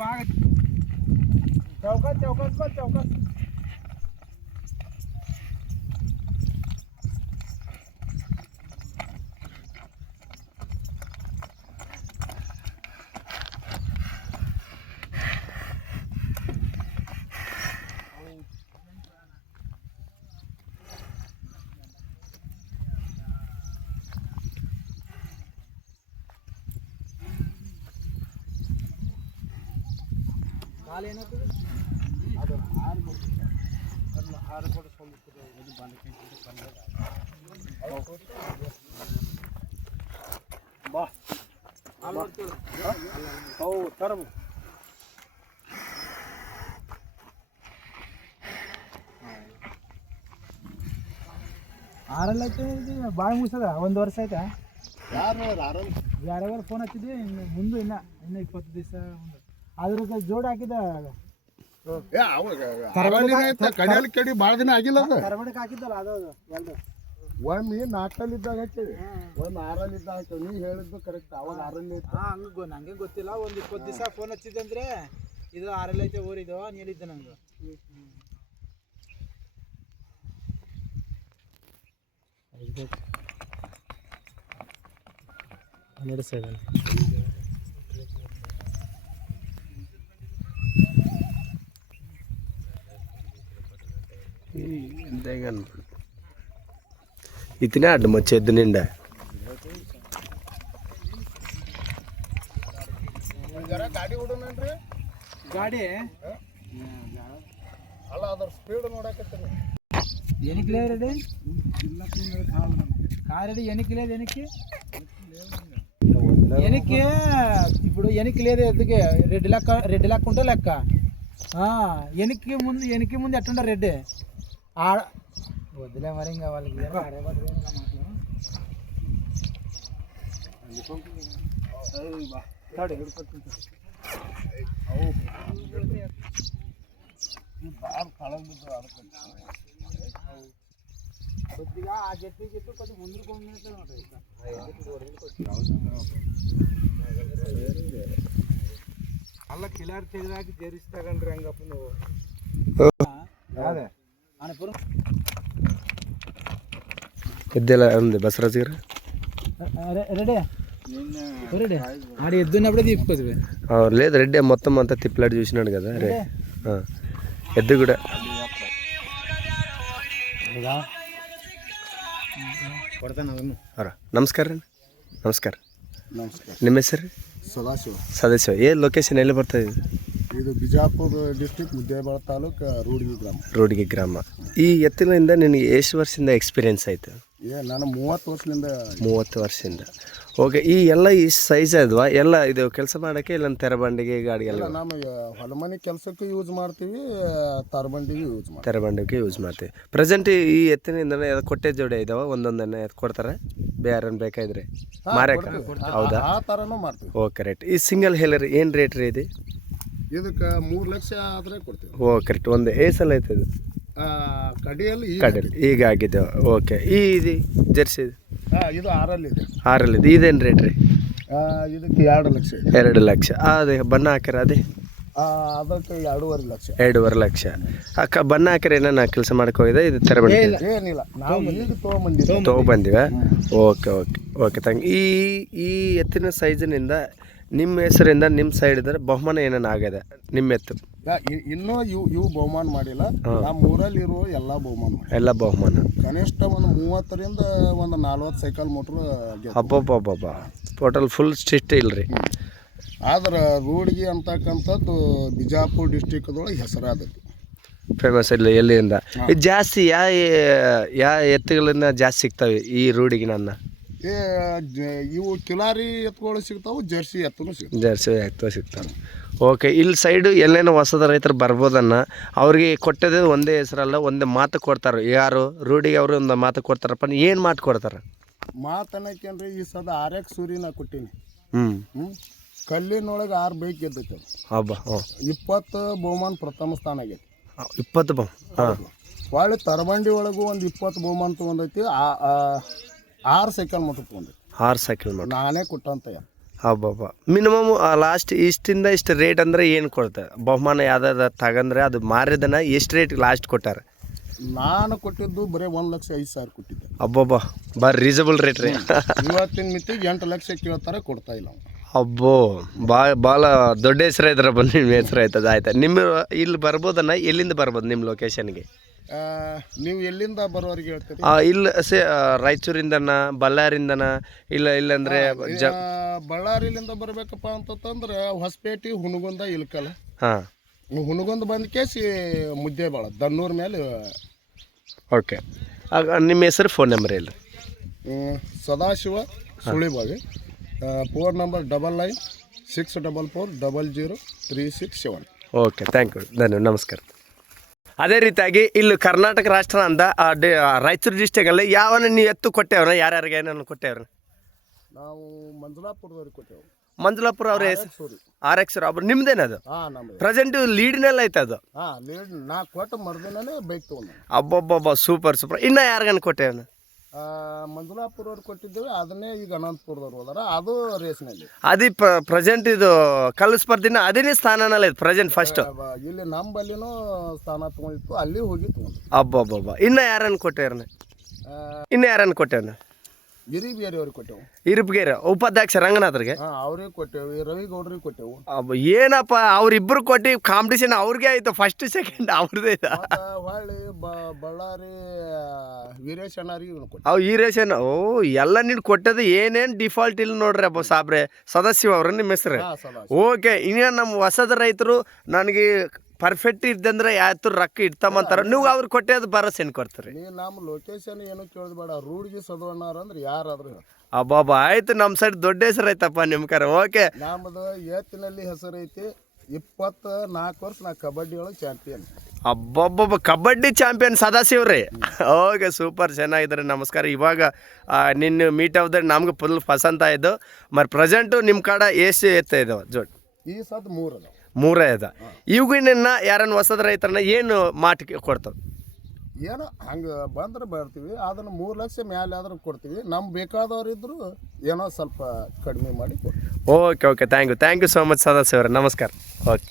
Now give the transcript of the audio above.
బాగా చౌకస్ ಅದು ಆರು ಕೂಡ ಬಾ ಅವು ತರಬು ಆರಲ್ಲ ಐತೆ ಭಾಳ ಮುಗಿಸದ ಒಂದು ವರ್ಷ ಆಯ್ತಾ ಯಾರ್ಯಾರು ಫೋನ್ ಹಚ್ಚಿದ್ವಿ ಮುಂದೆ ಇನ್ನ 20 ದಿವಸ ಅದ್ರ ಜೋಡಿ ಹಾಕಿದ ಕಡಿ ಭಾಳ ದಿನ ಆಗಿಲ್ಲ ಅದು ಕರ್ಮಡಕ್ಕೆ ಹಾಕಿದ್ದಲ್ಲ ಅದು ಎರಡು ಒಮ್ಮೆ 4 ಇದ್ದಾಗ ಹಚ್ಚೇವಿ ಒಮ್ಮೆ 6 ಇದ್ದಾಗ ಹಾಕೇವಿ ನೀ ಹೇಳಿದ್ದು ಕರೆಕ್ಟ್ ಅವಾಗ 6 ಹಂಗೆ ನಂಗೆ ಗೊತ್ತಿಲ್ಲ ಒಂದು 20 ದಿವಸ ಫೋನ್ ಹಚ್ಚಿದ್ದಂದ್ರೆ ಇದು 6 ಐತೆ ಊರಿದು ನೀಡಿದ್ದೆ ನಂಗೆ ನಡೆಸಿದ इतने अड्ड मच्छे निंडा ಗಾಡಿ ಅಲ್ಲ ಅದ್ರ ಸ್ಪೀಡ್ ನೋಡಕತ್ತೀನಿ ಏನಕ್ಕೆ ರೆಡಿ కార్ రెడీ ఎనికి లేదు ఇప్పుడు ఎనికి లేదు ఎందుకే రెడ్ లెక్క ఉంటే లెక్క ఎనికి ముందు ఎట్టుండ రెడ్ ఆడ వద్దులే మరి ఇంకా వాళ్ళకి కొద్దిగా ఆ చెట్టు కొంచెం ముందుకు పోయినట్లే ఉంటుంది అలా కిలారి తెగిరాకి చేరిస్తాగండి రంగప్ప నువ్వు అదే అనపురం ఎద్దెలా ఉంది బసరాజు గారు రెడీ రెడీ ఆడ ఎద్దున్నప్పుడే తీసుకోదు లేదు రెడ్డి మొత్తం అంతా తిప్పలాడి చూసినాడు కదా రే ఎద్దు కూడా ನಮಸ್ಕಾರ ರೀ ನಮಸ್ಕಾರ ನಿಮ್ಮ ಹೆಸರು ಸದಾಶಿವ ಏನು ಲೊಕೇಶನ್ ಎಲ್ಲಿ ಬರ್ತಾ ಇದೆ ಇದು ಬಿಜಾಪುರ ಡಿಸ್ಟ್ರಿಕ್ಟ್ ಮುದ್ದೇಬಿಹಾಳ ತಾಲೂಕು ರೂಢಿಗೆ ಗ್ರಾಮ ಈ ಎತ್ತಿನಿಂದ ನಿನಗೆ ಎಷ್ಟು ವರ್ಷದಿಂದ ಎಕ್ಸ್ಪೀರಿಯನ್ಸ್ ಆಯಿತು ನಾನು 30 ವರ್ಷದಿಂದ ಓಕೆ ಈ ಎಲ್ಲ ಈ ಸೈಜ್ ಅದ್ವಾ ಎಲ್ಲ ಇದು ಕೆಲಸ ಮಾಡೋಕ್ಕೆ ಇಲ್ಲ ತೆರಬಂಡಿಗೆ ಗಾಡಿಗೆಲ್ಲ ನಾವು ಹೊಲಮನೆ ಕೆಲಸಕ್ಕೆ ಯೂಸ್ ಮಾಡ್ತೀವಿ ತೆರಬಂಡಿಗೆ ಯೂಸ್ ಮಾಡ್ತೀವಿ ಪ್ರೆಸೆಂಟ್ ಈ ಎತ್ತಿನಿಂದ ಕೊಟ್ಟೆ ಜೋಡಿ ಇದಾವೆ ಒಂದೊಂದನ್ನು ಕೊಡ್ತಾರೆ ಬೇರೆ ಬೇಕಾದ್ರೆ ಮಾರಕ್ಕೆ ಹೌದಾ ಆ ಥರನೂ ಮಾಡ್ತೀವಿ ಓಕೆ ರೈಟ್ ಈ ಸಿಂಗಲ್ ಹೇಲರ್ ಏನು ರೇಟ್ ರೀ ಇದು ಇದಕ್ಕೆ 3 ಲಕ್ಷ ಆದರೆ ಕೊಡ್ತೀವಿ ಓ ಕರೆಕ್ಟ್ ಒಂದು ಏಸಲ್ ಐತೆ ಇದು ಕಡಿಯಲ್ಲಿ ಈಗ ಆಗಿದೆ ಓಕೆ ಇದು ಜರ್ಸಿ ಇದು 6ರಲ್ಲಿದೆ ಇದೇನು ರೇಟ್ ರೀ ಇದಕ್ಕೆ 2 ಲಕ್ಷ 2 ಲಕ್ಷ ಅದೇ ಬಣ್ಣ ಹಾಕ್ಯಾರ ಅದೇ ಅದಕ್ಕೆ 2.5 ಲಕ್ಷ 2.5 ಲಕ್ಷ ಅಕ್ಕ ಬಣ್ಣ ಹಾಕ್ಯಾರ ಏನ ಕೆಲಸ ಮಾಡಕ್ಕೆ ಹೋಗಿದೆ ಇದು ತೆರಬಂಡಿ ಏನಿಲ್ಲ ನಾವು ಈಗ ತೊಗೊಂಬಂದಿವ ಓಕೆ ಥ್ಯಾಂಕ್ ಈ ಎತ್ತಿನ ಸೈಜಿನಿಂದ ನಿಮ್ಮ ಹೆಸರಿಂದ ನಿಮ್ಮ ಸೈಡ್ ಇದ್ರೆ ಬಹುಮಾನ ಏನೇನು ಆಗಿದೆ ನಿಮ್ಮ ಎತ್ತು ಇನ್ನೂ ಇವು ಬಹುಮಾನ ಮಾಡಿಲ್ಲ ನಮ್ಮೂರಲ್ಲಿ ಇರುವ ಎಲ್ಲ ಬಹುಮಾನ ಕನಿಷ್ಠ ಒಂದು 30ರಿಂದ ಒಂದು 40 ಸೈಕಲ್ ಮೋಟ್ರ್ ಅಬ್ಬಬ್ಬಬ್ಬ ಟೋಟಲ್ ಫುಲ್ ಸ್ಟ್ರಿಕ್ಟ್ ಇಲ್ರಿ. ಆದ್ರೆ ರೂಢಿಗೆ ಅಂತಕ್ಕಂಥದ್ದು ಬಿಜಾಪುರ ಡಿಸ್ಟಿಕ್ದೊಳಗೆ ಹೆಸರಾದದ್ದು. ಫೇಮಸ್ ಇಲ್ಲ ಎಲ್ಲಿಂದ ಇದು ಜಾಸ್ತಿ ಯಾವ ಎತ್ತುಗಳಿಂದ ಜಾಸ್ತಿ ಸಿಗ್ತವೆ ಈ ರೂಢಿಗೆ ನನ್ನ ಇವು ಕಿಲಾರಿ ಎತ್ತುಗಳು ಸಿಗ್ತಾವೆ, ಜರ್ಸಿ ಎತ್ತೂ ಸಿಗ್ತಾವೆ. ಜರ್ಸಿ ಎತ್ತು ಸಿಗ್ತಾವೆ. ಓಕೆ, ಇಲ್ಲಿ ಸೈಡು ಎಲ್ಲೇನೋ ಹೊಸದ ರೈತರು ಬರ್ಬೋದನ್ನ ಅವ್ರಿಗೆ ಕೊಟ್ಟದೇ ಒಂದೇ ಹೆಸರಲ್ಲ, ಒಂದೇ ಮಾತು ಕೊಡ್ತಾರೆ. ಯಾರು ರೂಢಿಗೆ ಅವರು ಒಂದು ಮಾತು ಕೊಡ್ತಾರಪ್ಪ, ಏನು ಮಾತು ಕೊಡ್ತಾರೆ? ಮಾತನ್ನಕೇನ್ರಿ ಈ ಸದ RX ಸೂರಿನ ಕೊಟ್ಟೀನಿ. ಹ್ಞೂ ಕಲ್ಲಿನೊಳಗೆ 6 ಬೈಕ್ ಗೆದ್ದೈತೆ. ಹಬ್ಬ 20 ಬಹುಮಾನ ಪ್ರಥಮ ಸ್ಥಾನ ಆಗೈತಿ. 20 ಹಾಂ. ಒಳ್ಳೆ ತರಬಂಡಿ ಒಳಗೂ ಒಂದು 20 ಬಹುಮಾನ ತೊಗೊಂಡೈತಿ. 6 ಸೈಕಲ್ ಮಟ್ಟ ತೊಗೊಂಡೈತಿ. 6 ಸೈಕಲ್ ಮಾಡಿ ನಾನೇ ಕೊಟ್ಟಂತ. ಹಬ್ಬ ಮಿನಿಮಮ್ ಲಾಸ್ಟ್ ಇಷ್ಟಿಂದ ಇಷ್ಟು ರೇಟ್ ಅಂದರೆ ಏನು ಕೊಡ್ತಾರೆ? ಬಹುಮಾನ ಯಾವ್ದಾದ್ರು ತಗಂದ್ರೆ ಅದು ಮಾರಿದನ ಎಷ್ಟು ರೇಟ್ ಲಾಸ್ಟ್ ಕೊಟ್ಟಾರೆ? ನಾನು ಕೊಟ್ಟಿದ್ದು ಬರೀ 1,05,000 ಕೊಟ್ಟಿದ್ದೆ. ಅಬ್ಬಬ್ಬ ಭಾಳ ರೀಸನಬಲ್ ರೇಟ್ ರೀ. ಇವತ್ತಿನ ಮಿತಿಗೆ 8 ಲಕ್ಷ ಕೇಳ್ತಾರೆ, ಕೊಡ್ತಾ ಇಲ್ಲ. ಅಬ್ಬೋ ಭಾಳ ದೊಡ್ಡ ಹೆಸರು ಐತ್ರ ಬಂದು ನಿಮ್ಮ ಹೆಸರು ಆಯ್ತದ. ಆಯ್ತಾ, ನಿಮ್ಮ ಇಲ್ಲಿ ಬರ್ಬೋದನ್ನ ಎಲ್ಲಿಂದ ಬರ್ಬೋದು ನಿಮ್ಮ ಲೊಕೇಶನ್ಗೆ? ನೀವು ಎಲ್ಲಿಂದ ಬರೋರಿಗೆ ಹೇಳ್ತೀರಿ? ಇಲ್ಲ ರಾಯಚೂರಿಂದನ, ಬಳ್ಳಾರಿಂದನ, ಇಲ್ಲಾಂದ್ರೆ ಬಳ್ಳಾರಿಲಿಂದ ಬರ್ಬೇಕಪ್ಪ ಅಂತಂದ್ರೆ ಹೊಸಪೇಟೆ, ಹುನಗುಂದ, ಇಲ್ಕಲ. ಹಾಂ, ಹುನಗುಂದ ಬಂದ ಕೇಸಿ ಮುದ್ದೇಬಾಳ ದನ್ನೂರ್ ಮೇಲೆ. ಓಕೆ, ನಿಮ್ಮ ಹೆಸರು, ಫೋನ್ ನಂಬರ್ ಇಲ್ಲ? Sadashiva Sulibavi. Phone number 999644000367. Okay, thank you, ಧನ್ಯವಾದ, ನಮಸ್ಕಾರ. ಅದೇ ರೀತಿಯಾಗಿ ಇಲ್ಲಿ ಕರ್ನಾಟಕ ರಾಷ್ಟ್ರ ಅಂದ ರಾಯಚೂರು ಡಿಸ್ಟಿಕಲ್ಲಿ ಯಾವನ್ನ ನೀವು ಎತ್ತು ಕೊಟ್ಟೇವ್ರ? ಯಾರ್ಯಾರಿಗೆ ಏನೇನು ಕೊಟ್ಟೇವ್ರ? ನಾವು ಮಂಜುಲಾಪುರದವ್ರಿಗೆ ಕೊಟ್ಟೆವು. ಮಂಜುಲಾಪುರ ಅವ್ರ ಹೆಸರು RX ಅವ್ರು ನಿಮ್ದೇನದು? ನಮ್ದು ಪ್ರೆಸೆಂಟ್ ಲೀಡ್ನೆಲ್ಲ ಐತೆ ಅದು. ಲೀಡ್ ನಾ ಕೊಟ್ಟು ಮರ್ದಿನೇ ಬೈಕ್ ತೊಗೊಂಡು. ಅಬ್ಬಬ್ಬಬ್ಬ ಸೂಪರ್. ಇನ್ನು ಯಾರಿಗನ ಕೊಟ್ಟೇವನ? ಮಂಜುಲಾಪುರವ್ರು ಕೊಟ್ಟಿದ್ದೇವೆ. ಅದನ್ನೇ ಈಗ ಅನಂತಪುರದವ್ರು ಹೋದಾರ, ಅದು ರೇಸ್ನಲ್ಲಿ. ಅದೇ ಪ್ರೆಸೆಂಟ್ ಇದು ಕಲ್ಲು ಸ್ಪರ್ಧಿನ ಅದೇನೇ ಸ್ಥಾನನಲ್ಲ ಇದು ಪ್ರೆಸೆಂಟ್ ಫಸ್ಟ್. ಇಲ್ಲಿ ನಮ್ಮಲ್ಲಿನೂ ಸ್ಥಾನ ತೊಗೊಂಡಿತ್ತು, ಅಲ್ಲಿ ಹೋಗಿ ತೊಗೊಂಡು. ಅಬ್ಬಬ್ಬಬ್ಬ ಇನ್ನು ಯಾರನ್ನು ಕೊಟ್ಟೇವ್ರನ್ನ? ಇನ್ನು ಯಾರನ್ನು ಕೊಟ್ಟೇವನ? ಗಿರಿಬೇರಿ ಅವ್ರಿಗೆ ಕೊಟ್ಟೆವು. ಇರುಪ್ಗೇರ ಉಪಾಧ್ಯಕ್ಷ ರಂಗನಾಥ್ರಿಗೆ ಅವ್ರಿಗೆ ಕೊಟ್ಟೆವು. ರವಿ ಗೌಡ್ರಿಗೆ ಕೊಟ್ಟೆವು. ಏನಪ್ಪ ಅವ್ರಿಬ್ರು ಕೊಟ್ಟು ಕಾಂಪಿಟೇಷನ್ ಅವ್ರಿಗೆ ಆಯ್ತು, ಫಸ್ಟ್ ಸೆಕೆಂಡ್ ಅವ್ರದ್ದೇ. ಹೊಳ್ಳಿ ಬಳ್ಳಾರಿ ವೀರೇಶ್ ಅಣ್ಣರಿಗೆ ಕೊಟ್ಟೆ. ಅವು ಈರೇಶನ್. ಓ ಎಲ್ಲ ನೀನು ಕೊಟ್ಟದು ಏನೇನು ಡಿಫಾಲ್ಟ್ ಇಲ್ಲ ನೋಡ್ರಿ. ಅಪ್ಪ ಸಾಬ್ರೆ ಸದಾಶಿವ ಅವ್ರ ನಿಮ್ಮ ಹೆಸರು? ಓಕೆ, ಇನ್ನೇನು ನಮ್ಮ ಹೊಸದ ರೈತರು ನನಗೆ ಪರ್ಫೆಕ್ಟ್ ಇದ್ದಂದ್ರೆ ಯಾವತ್ತು ರೊಕ್ಕ ಇಡ್ತಾವಂತಾರ, ನೀವು ಅವ್ರು ಕೊಟ್ಟೆ ಅದು ಭರವಸೆ ಏನು ಕೊಡ್ತೀರಿ? ನೀವು ನಮ್ಮ ಲೊಕೇಶನ್ ಏನು ಕೇಳೋದು ಬೇಡ, ರೂಢಿಗೆ ಸದವಣ್ಣಾರ ಅಂದ್ರೆ ಯಾರಾದ್ರೂ. ಅಬ್ಬಾಬಾ ಆಯ್ತು, ನಮ್ಮ ಸೈಡ್ ದೊಡ್ಡ ಹೆಸರು ಐತಪ್ಪ ನಿಮ್ಮ ಕರೆ. ಓಕೆ, ನಮ್ಮದು ಎತ್ತಿನಲ್ಲಿ ಹೆಸರು ಐತಿ. 24 ವರ್ಷ ನಾ ಕಬಡ್ಡಿ ಒಳಗೆ ಚಾಂಪಿಯನ್. ಅಬ್ಬಬ್ಬಬ್ಬ ಕಬಡ್ಡಿ ಚಾಂಪಿಯನ್ ಸದಾಶಿವ್ರಿ. ಓಕೆ, ಸೂಪರ್, ಚೆನ್ನಾಗಿದ್ದಾರೆ. ನಮಸ್ಕಾರ. ಇವಾಗ ನಿನ್ನ ಮೀಟ್ ಆಫ್ದ ನಮ್ಗೆ ಫುಲ್ ಪಸಂತ ಆಯಿತು. ಮತ್ತು ಪ್ರೆಸೆಂಟು ನಿಮ್ಮ ಕಡೆ ಎಷ್ಟು ಎತ್ತ ಇದಾವೆ ಜೋಡಿ? ಈ ಸದ್ 3 ಅದಾವ. 3 ಅದ. ಇವುಗಳನ್ನ ಯಾರನ್ನ ಹೊಸದ ರೈತರನ್ನ ಏನು ಮಾಟಿಗೆ ಕೊಡ್ತಾವೆ? ಏನೋ ಹಂಗೆ ಬಂದ್ರೆ ಬರ್ತೀವಿ, ಅದನ್ನು 3 ಲಕ್ಷ ಮೇಲೆ ಆದ್ರೂ ಕೊಡ್ತೀವಿ. ನಮ್ಗೆ ಬೇಕಾದವ್ರು ಇದ್ರು ಏನೋ ಸ್ವಲ್ಪ ಕಡಿಮೆ ಮಾಡಿ ಕೊಡ್ತೀವಿ. Okay, thank you so much ಸದಾಶಿವ್ರೆ. ನಮಸ್ಕಾರ. ಓಕೆ.